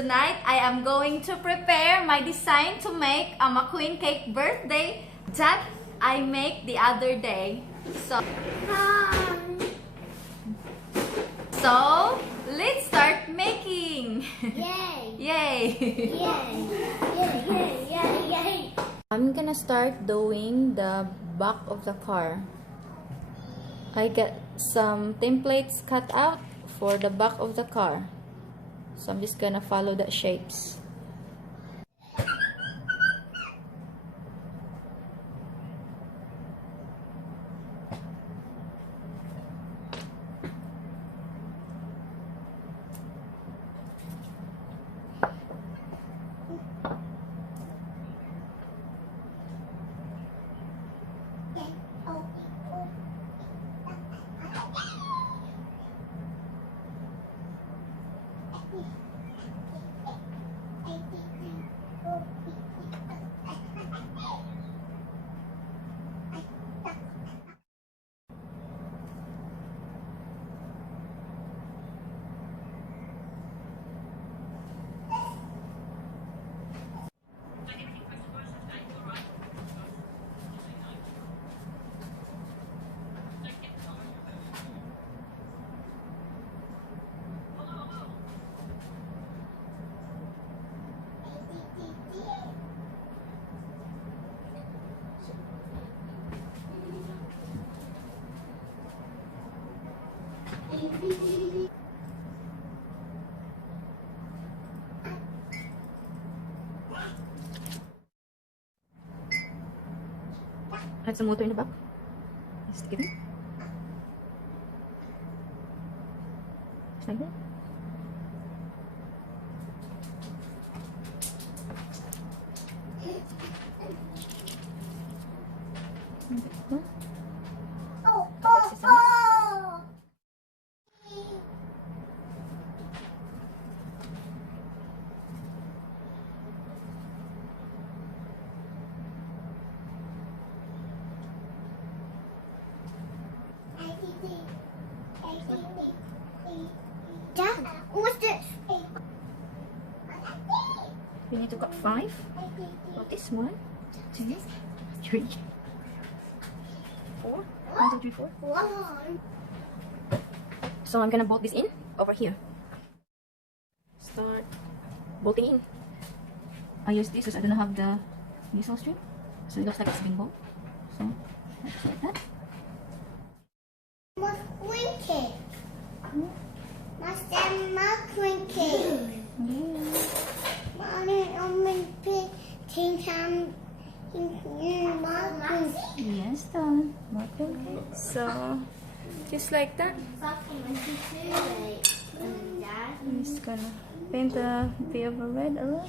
Tonight, I am going to prepare my design to make a queen cake birthday that I make the other day. So let's start making. Yay! Yay! Yay! Yay! Yay! Yay! Yay! I'm gonna start doing the back of the car. I get some templates cut out for the back of the car. So I'm just gonna follow the shapes. Add some water in the back. Just stick it in. Just like that. Dad, what's this? We need to cut 5 of this. 1, 2, 3, 4. 1, 2, 3, 4. So I'm gonna bolt this in over here. Start bolting in. I use this because I don't have the missile string, so it looks like it's being bolted. So just like that. My queen cake. My stem, my queen cake. My only pink ham. Yes, done. So just like that. I'm just gonna paint a bit of a red around.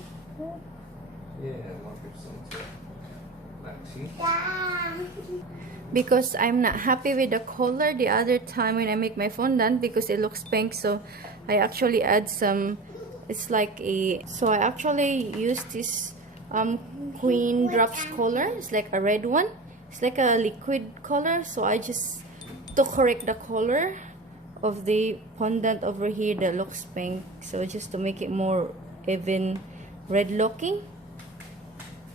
Because I'm not happy with the color the other time when I make my fondant, because it looks pink, so I actually add some, it's like a, so I actually use this queen drops color. It's like a red one, it's like a liquid color, so I just to correct the color of the fondant over here that looks pink, so just to make it more even red looking.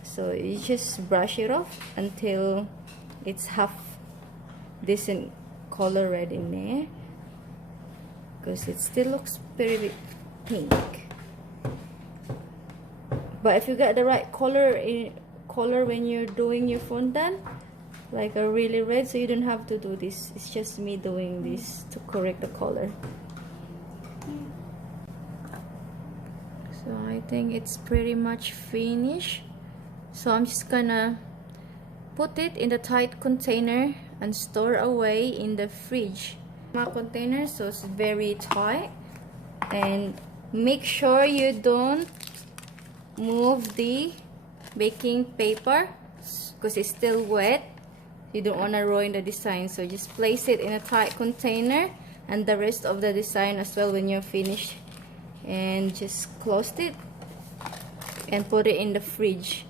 So you just brush it off until it's half decent color red in there, because it still looks very pink. But if you get the right color when you're doing your fondant, like a really red, so you don't have to do this. It's just me doing this to correct the color. So I think it's pretty much finished. So I'm just gonna put it in the tight container and store away in the fridge. My container, so it's very tight, and make sure you don't move the baking paper because it's still wet. You don't want to ruin the design, so just place it in a tight container, and the rest of the design as well when you're finished, and just close it and put it in the fridge.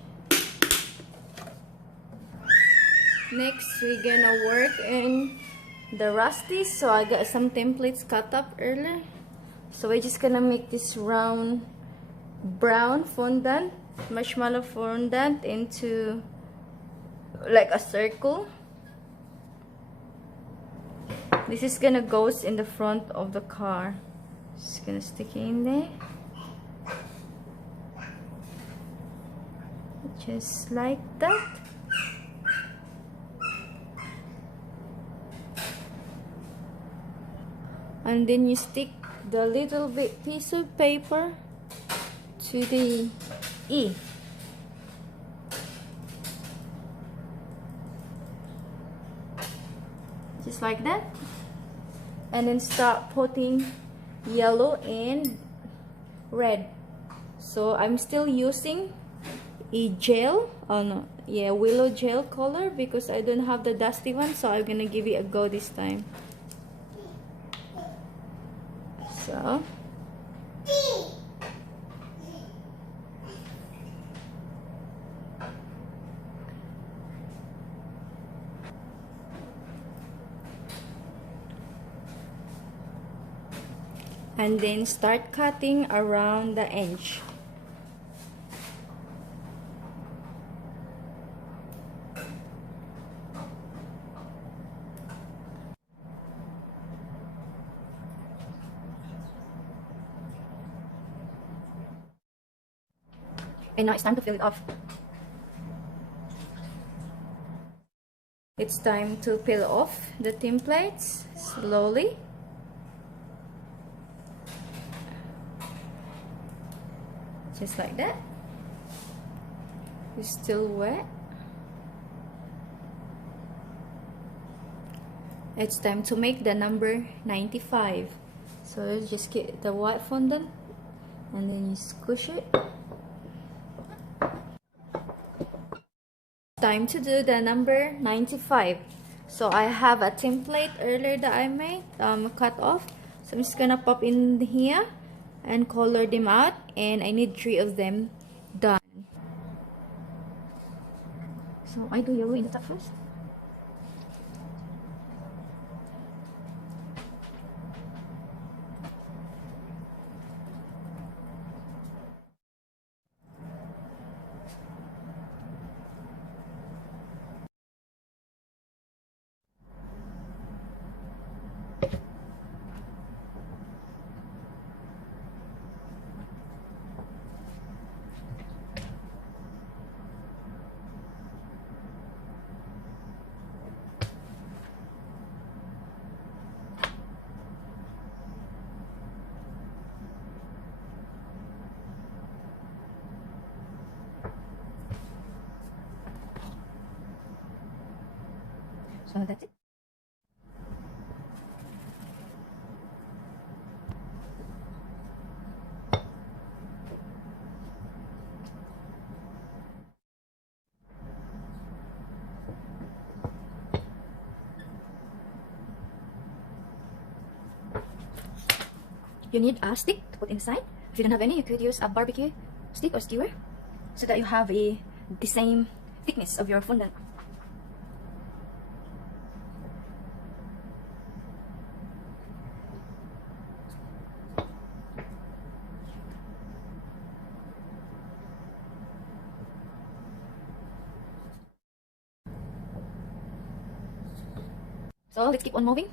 Next, we're gonna work in the rusties. So I got some templates cut up earlier, so we're just gonna make this round brown fondant, marshmallow fondant into like a circle. This is gonna goes in the front of the car. Just gonna stick it in there. Just like that. And then you stick the little bit piece of paper to the E. Just like that. And then start putting yellow and red. So I'm still using a gel, oh no, yeah, willow gel color because I don't have the dusty one, so I'm gonna give it a go this time. So and then start cutting around the edge. And now it's time to fill it off. It's time to peel off the tin plates slowly. Just like that. It's still wet. It's time to make the number 95. So just get the white fondant and then you squish it. Time to do the number 95. So I have a template earlier that I made cut off, so I'm just gonna pop in here and color them out, and I need 3 of them done. So I do yellow in the top first. So that's it. You need a stick to put inside. If you don't have any, you could use a barbecue stick or skewer so that you have the same thickness of your fondant. So let's keep on moving.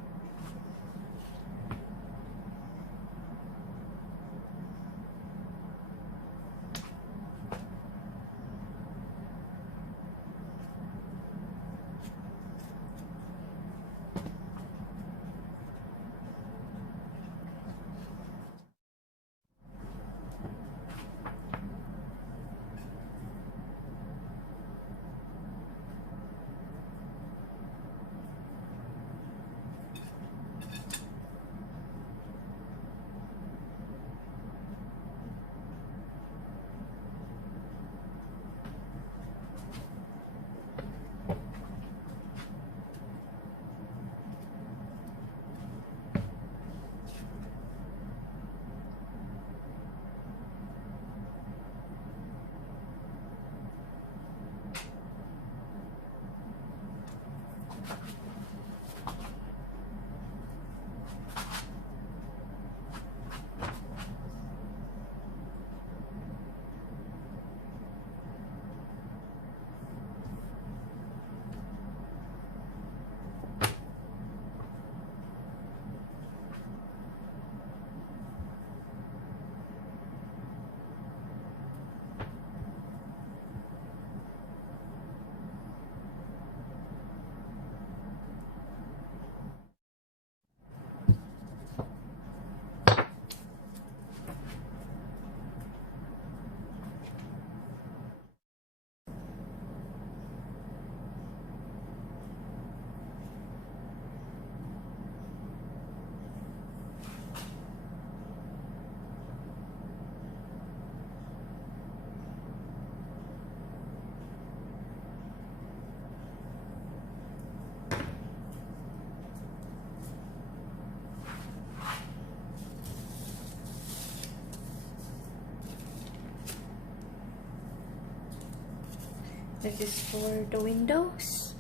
This is for the windows.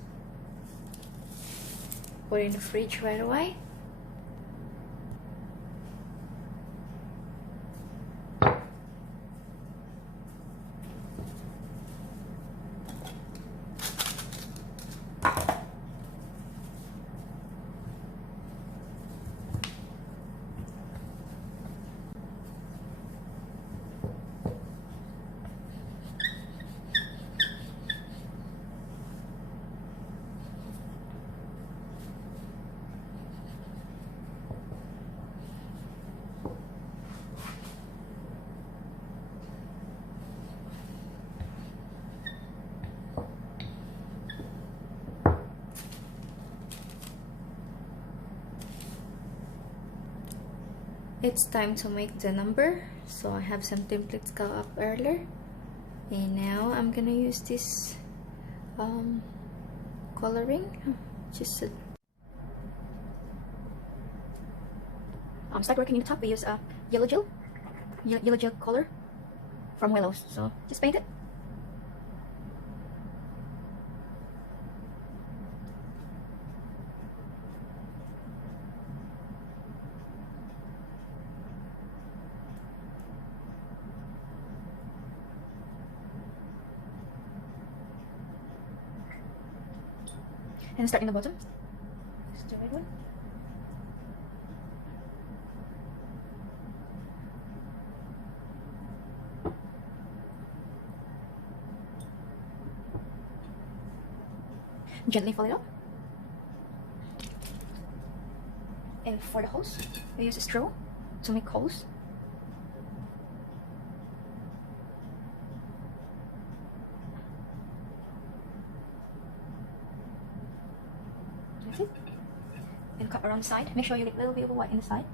Put in the fridge right away. It's time to make the number, so I have some templates go up earlier, and now I'm gonna use this coloring. Start working in the top. We use yellow gel color from Willows, so just paint it. And start in the bottom. This is the right one. Gently fold it up. And for the holes, we use a straw to make holes. That's it. And cut around the side. Make sure you get a little bit of white in the side.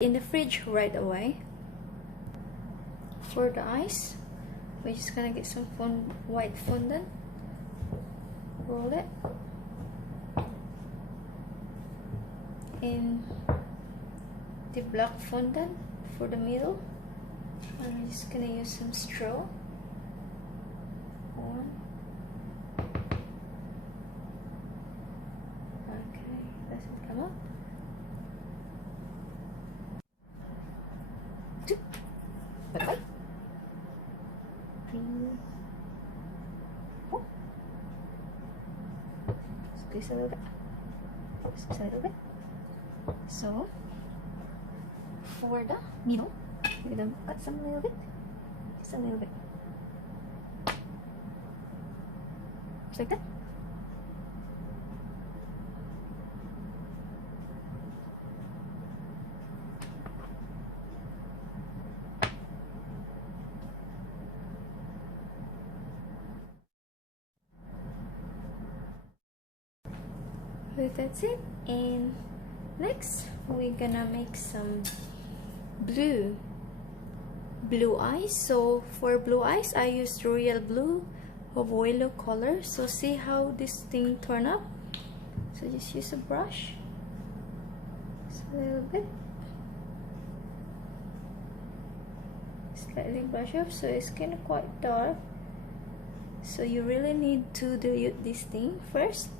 In the fridge right away. For the eyes, we're just gonna get some white fondant, roll it in the black fondant for the middle, and we're just gonna use some straw. Okay, does it come up? Bye-bye. 3, 4. Squeeze a little bit. Squeeze a little bit. So, for the middle, we're gonna cut some little bit. Just a little bit. Just like that. So that's it. And next we're gonna make some blue eyes. So for blue eyes, I used royal blue of willow color. So see how this thing turn up. So just use a brush, just a little bit, slightly brush up. So it's kind of quite dark, so you really need to do this thing first.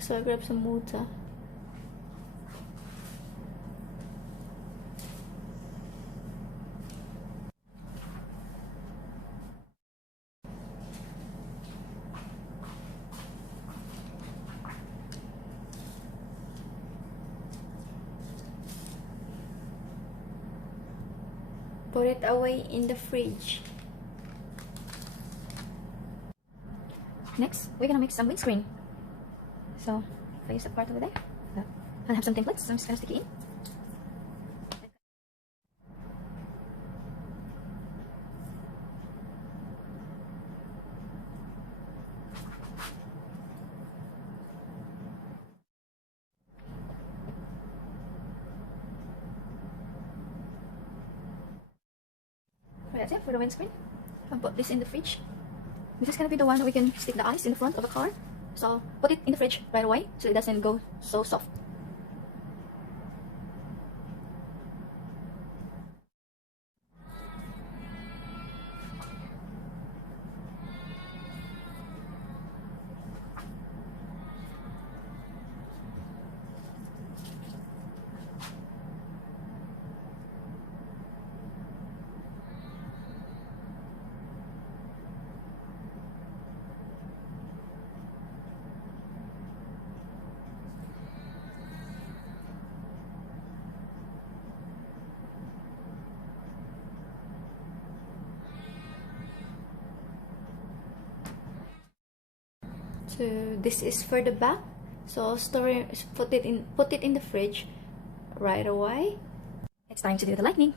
So I grab some water. put it away in the fridge. Next, we're gonna make some windscreen. So, place a part over there. I have some templates, so I'm just gonna stick it in. That's it for the windscreen. I'll put this in the fridge. This is gonna be the one that we can stick the ice in the front of a car. So put it in the fridge right away so it doesn't go so soft. So this is for the back. So I'll put it in the fridge right away. It's time to do the lightning.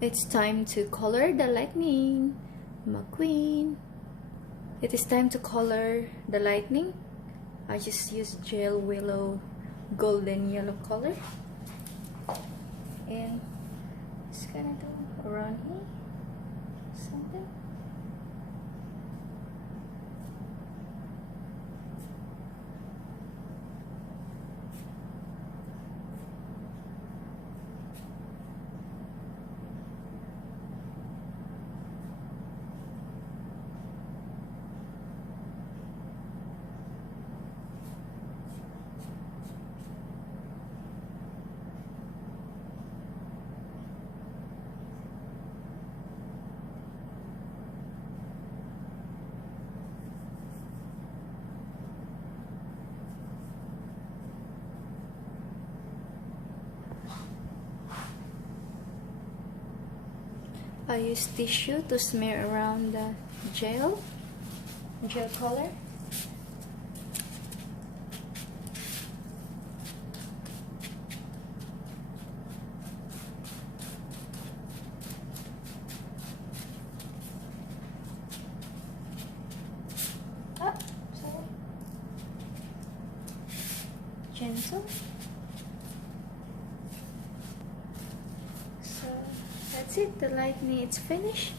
It's time to color the lightning, McQueen. It is time to color the lightning. I just use gel willow golden yellow color, and just gonna do around here something. I use tissue to smear around the gel color. Oh, sorry. Gentle. That's it, the lightning, it's finished.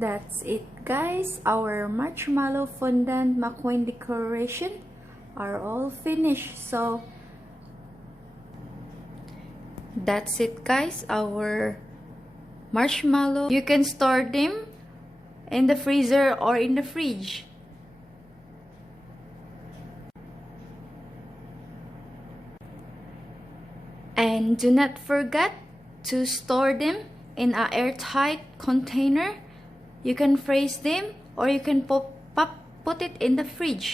That's it, guys. Our marshmallow fondant McQueen decoration are all finished. So that's it, guys. Our marshmallow, you can store them in the freezer or in the fridge. And do not forget to store them in an airtight container. You can freeze them or you can put it in the fridge.